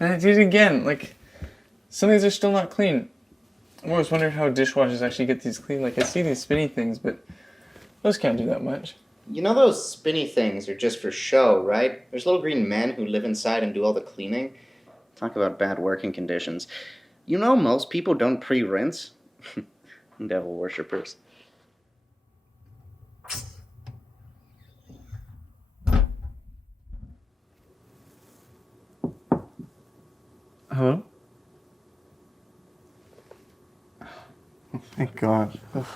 And I did it again. Like, some of these are still not clean. I'm always wondering how dishwashers actually get these clean. Like, I see these spinny things, but those can't do that much. You know those spinny things are just for show, right? There's little green men who live inside and do all the cleaning. Talk about bad working conditions. You know most people don't pre-rinse? Devil worshippers. Hello? Oh, thank God. Ugh.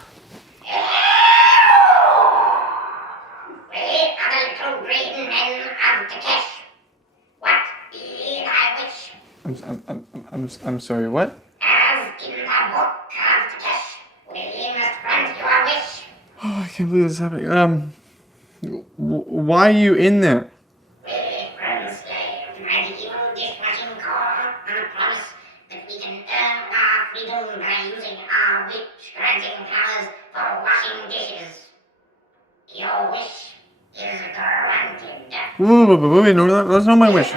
I'm sorry, what? As in the book of the test, we must grant your wish. Oh, I can't believe this is happening. Why are you in there? We were enslaved by the evil dishwashing corps on a promise that we can earn our freedom by using our witch-granting powers for washing dishes. Your wish is granted. Wait, no, that's not my wish. The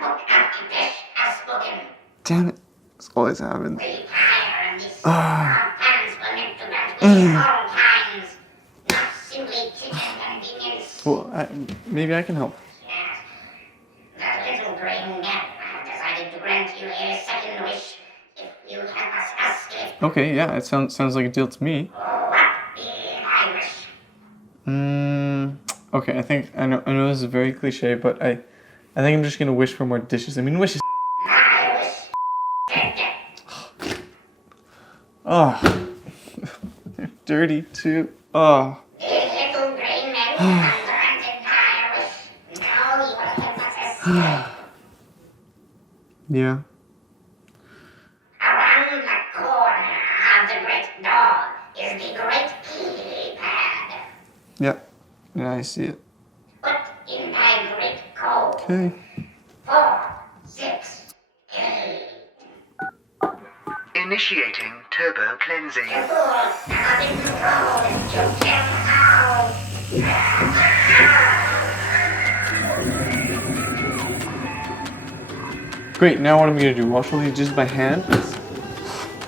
book of the test has spoken. Damn it. This always happens. We tire of this. Our parents were meant to grant wishes at all times, not simply kitchen convenience. Well, maybe I can help. Yes. That little green man has decided to grant you a second wish if you help us escape. Okay, yeah, it sounds like a deal to me. What be thy wish? Okay, I know this is very cliche, but I think I'm just gonna wish for more dishes. I mean, wishes. My wish. Oh, they're dirty too. Oh. The little green man has granted thy wish. Now you will help us escape. Yeah. Around the corner of the great door is the great keypad. Yeah. Yeah, I see it. Put in thy great code. Okay. 4, 6, 8. Initiating turbo cleansing. The fool has been rolled to kill out. Great, now what am I gonna do? Wash all these dishes by hand?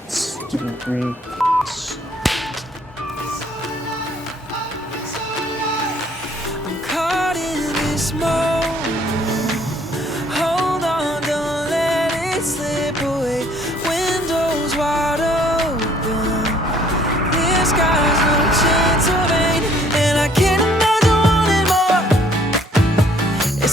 Stupid green. I'm caught in this moment. Hold on, don't let it slip away. Windows wide open. This guy's no chance of rain, and I can't imagine wanting more. It's